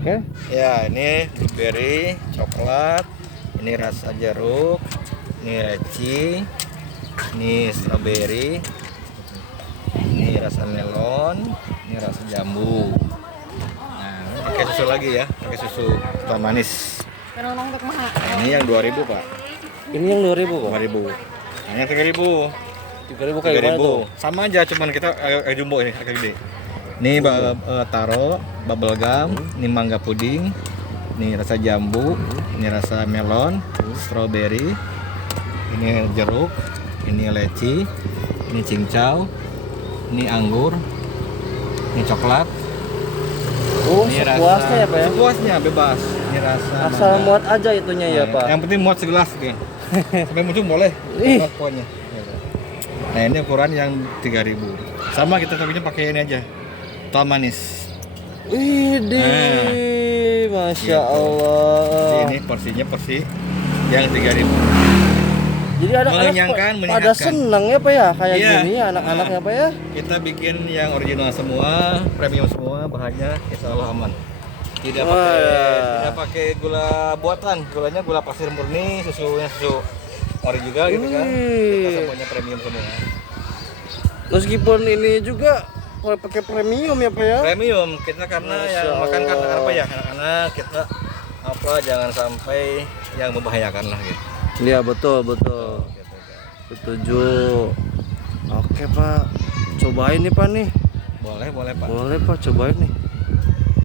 Oke. Ya, ini blueberry, coklat, ini rasa jeruk, ini leci, ini strawberry, ini rasa melon, ini rasa jambu. Nah, pakai susu lagi ya, pakai susu teh manis. Nah, ini yang 2000 Pak. Ini yang 2000 kok. 2000. Nah, yang 3000. 3000 kayak gimana tuh? Sama aja, cuman kita agak jumbo ini, agak gede. Ini taro, bubble gum, ini mangga puding, ini rasa jambu, ini rasa melon, strawberry, ini jeruk, ini leci, ini cincau, ini anggur, ini coklat. Oh, Ini sepuasnya ya, Pak ya? Sepuasnya, bebas. Ini rasa Asal mangga. muat aja itunya ya, Pak. Yang penting muat segelas kan. Sampai muncul boleh. Ih. Pokoknya. Nah, ini ukuran yang 3000. Sama kita toppingnya pakai ini aja. Tol manis. Widih, Masya Gitu. Allah. Jadi ini porsinya porsi yang 3000. Jadi anak-anak Mengenyangkan, pada menyehatkan. seneng ya, Pak ya? Kayak Iya. gini ya anak-anaknya, Pak ya? Kita bikin yang original semua, premium semua, bahannya insya Allah aman. Tidak pakai gula buatan, gulanya gula pasir murni, susunya susu ori juga gitu kan. Kita semuanya premium semua. Meskipun ini juga pakai premium ya, Pak ya? Premium kita karena Masya yang makan kan Allah. apa ya anak-anak kita apa jangan sampai yang membahayakan lah gitu. Iya, betul, betul. Gitu, kan. Setuju. Oke, Pak. Cobain nih, Pak nih. Boleh Pak. Boleh, Pak, cobain nih.